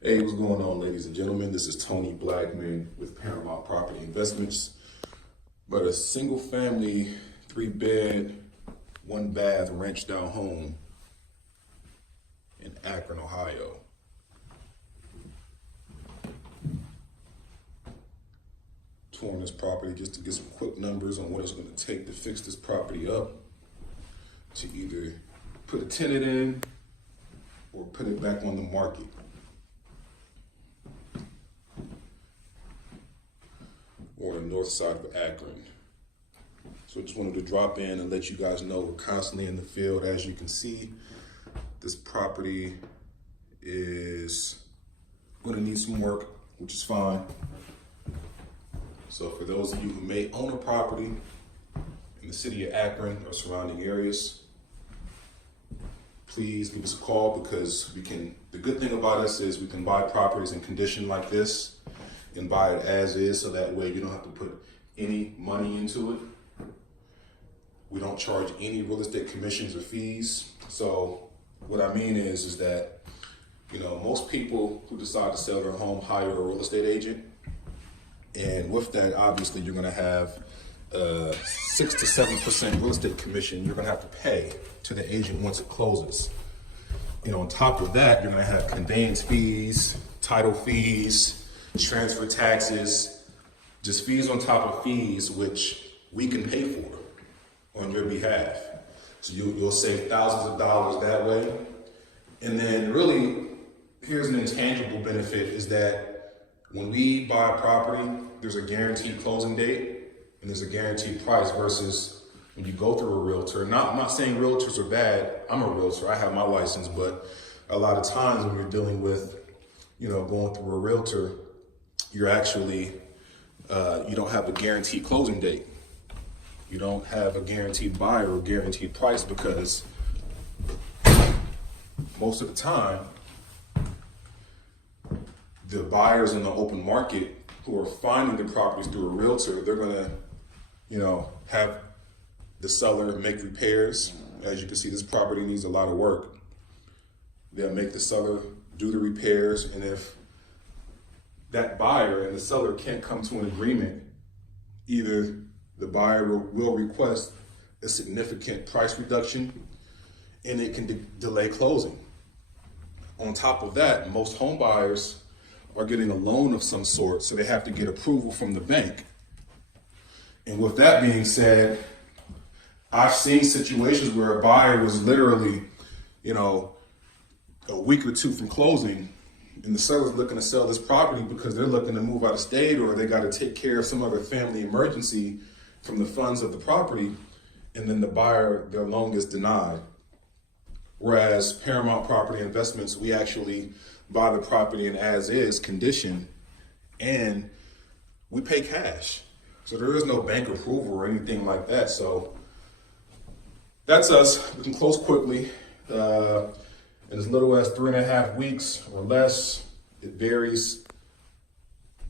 Hey, what's going on, ladies and gentlemen? This is Tony Blackmon with Paramount Property Investments. But a single family, 3-bed, 1-bath ranch down home in Akron, Ohio. Touring this property just to get some quick numbers on what it's going to take to fix this property up, to either put a tenant in or put it back on the market. Or the north side of Akron. So I just wanted to drop in and let you guys know we're constantly in the field. As you can see, this property is going to need some work, which is fine. So for those of you who may own a property in the city of Akron or surrounding areas, please give us a call, because the good thing about us is we can buy properties in condition like this and buy it as is, so that way you don't have to put any money into it. We don't charge any real estate commissions or fees. So what I mean is that, most people who decide to sell their home hire a real estate agent. And with that, obviously, you're gonna have 6 to 7% real estate commission you're gonna have to pay to the agent once it closes. On top of that, you're gonna have conveyance fees, title fees, transfer taxes, just fees on top of fees, which we can pay for on your behalf. So you'll save thousands of dollars that way. And then really, here's an intangible benefit, is that when we buy a property, there's a guaranteed closing date and there's a guaranteed price, versus when you go through a realtor. I'm not saying realtors are bad. I'm a realtor, I have my license, but a lot of times when you're dealing with, going through a realtor, you're actually, you don't have a guaranteed closing date. You don't have a guaranteed buyer or guaranteed price, because most of the time, the buyers in the open market who are finding the properties through a realtor, they're gonna, have the seller make repairs. As you can see, this property needs a lot of work. They'll make the seller do the repairs, and if that buyer and the seller can't come to an agreement, either the buyer will request a significant price reduction, and it can delay closing. On top of that, most home buyers are getting a loan of some sort, so they have to get approval from the bank. And with that being said, I've seen situations where a buyer was literally, a week or two from closing, and the seller's looking to sell this property because they're looking to move out of state, or they got to take care of some other family emergency from the funds of the property, and then the buyer, their loan gets denied. Whereas Paramount Property Investments, we actually buy the property in as-is condition, and we pay cash. So there is no bank approval or anything like that. So that's us. We can close quickly. In as little as 3.5 weeks or less. It varies.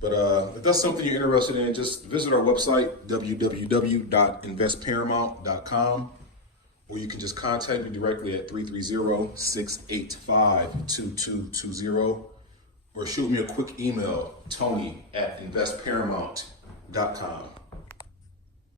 But if that's something you're interested in, just visit our website, www.investparamount.com, or you can just contact me directly at 330-685-2220, or shoot me a quick email, tony@investparamount.com.